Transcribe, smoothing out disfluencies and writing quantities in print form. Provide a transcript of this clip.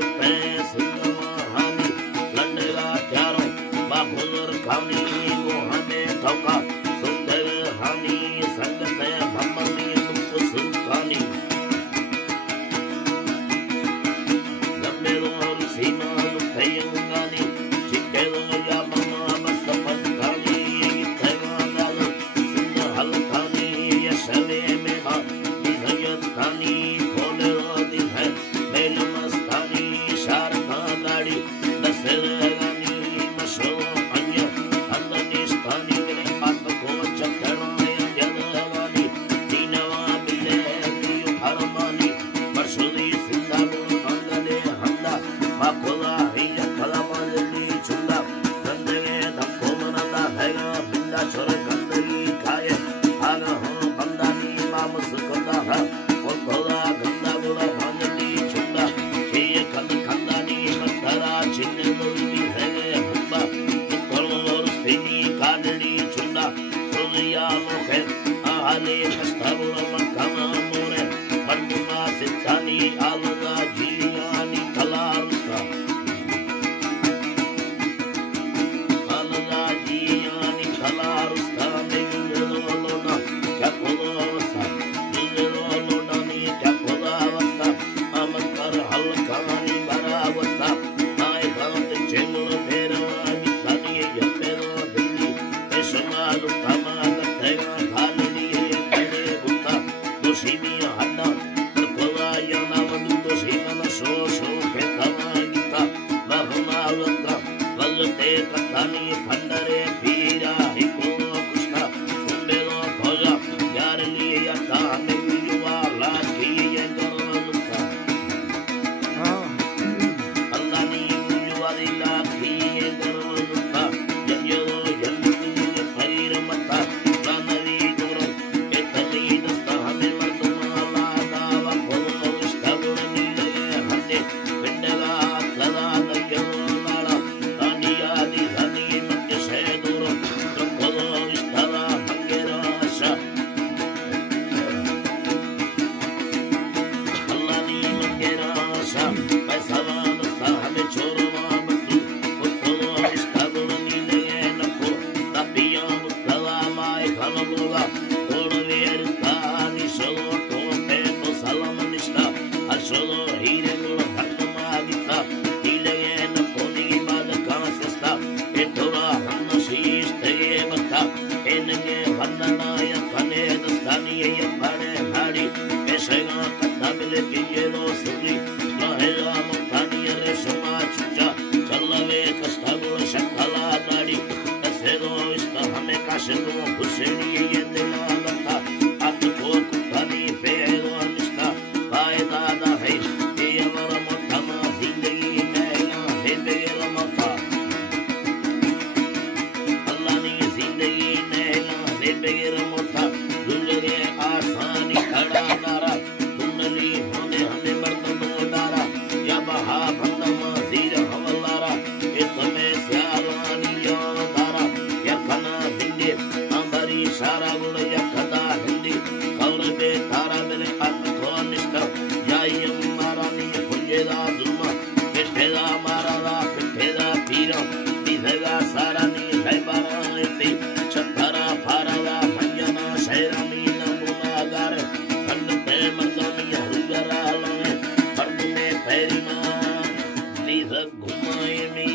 लुटे सिंधवानी लंडेगा प्यारो बाखुर खानी वो हमें ठोका सुंदर हानी संगते भम्मनी तुमको सुखानी लंबे रोर सीमा लुटे गानी चिट्टे रो या ममा बस पत्तानी तेगा सिंध हलकानी यशले में बा दिहयतानी खोले रो दिन है मेल मस्तानी शारदा दाड़ी दसरगानी मशो अन्य अंदनिस्तानी मेरे हाथ को चकराए जदवानी दीनवा बिले दियो हरमानी परसुदी सिंधा अंगले हंदा माकोला हिया कलामली चुंदा गंदगे धक्को मनंदा हैगा बिंदा छोरे गंदगी खाए आगा हो बंदानी मामस कंदा है और कोला गंदा बुला भांजली चुंदा ये कंद कंदानी मतरा चिन्ह मुर्गी है हुब्बा तोर स्थिनी कादड़ी चुंदा सोलिया मोखे आले कष्टबुला मकाना मोरे पन्नुमा सितानी आलदा जियानी कलारुस्ता आलदा जियानी कलारुस्ता निंदलोना क्या कोलावस्ता निंदलोना नी क्या कोलावस्ता अमर पर हलकानी बरावस्ता आए गांत चेंगलो तेरा नितानी यतेरो दिल्ली ऐशमालु तमाग तेगा खाली तेरे बुता दोषीनी हन्ना कोला याना वंदु दोषीना शो शो के तमागिता बहुमावता वलते कतानी भंडरे पीरा हिको कृष्णा कुंबेरो भोजा यार लिए यता में युवा लाठी ये गरलुका अल्लाह नी युवा लाठी ये गरलुका यो यंदी ये फैर मता लानरी गुरु एतली दस्ता हमें मर्दमाला दावा को इष्टगुनी हंदे पिंडगा कला नयो नाला दानिया दी धनी मत से दूर को इष्टरा मंगेरा आशा अल्लाह नी मंगेरा आशा पैसा वाला हमें छोरवा मंदू को इष्टगुनी ले नको तपिया मुतला माय खलबुगा तोड़ वेर तानी सलो तो पे तो सलाम निष्ठा अशलो हीरे मुल धर्म मागिता इले नको नी बाल का सस्ता ए तोरा हम शीश ते बता एनगे वंदनाय कने दस्तानी ये बड़े भाड़ी ऐसेगा कथा मिले पिए लो सुली लहेला मुतानी रे समा चुचा चलवे कष्टगुण शकला दाड़ी ऐसे दो इस्ता हमें काशनो हुसैनी ये दिला गता अत को कुतानी पेरो निष्ठा पाए दादा है ये अमर मोतमा जिंदगी में है बेर मता अल्लाह ने जिंदगी में है बेर मता दुलरे आसानी खड़ा नारा तुमली होने हमें मर्दनो डारा या बहा बंदमा जीर हवलारा ये तुम्हें स्यारानी यादारा या कना हिंदी अंबरी सारा गुण या कदा हिंदी कौर बे तारा मेरे आत्म को निष्ठा यायम मारानी पुंजेदा दुर्मा किठेदा मारादा किठेदा पीरा दिधगा सारानी है बाराती चतरा फारादा मंजना शैरानी नमुनागार संगते मर्दानी हरुगरा लमे पर्द में पैरिमा दिधग घुमाए में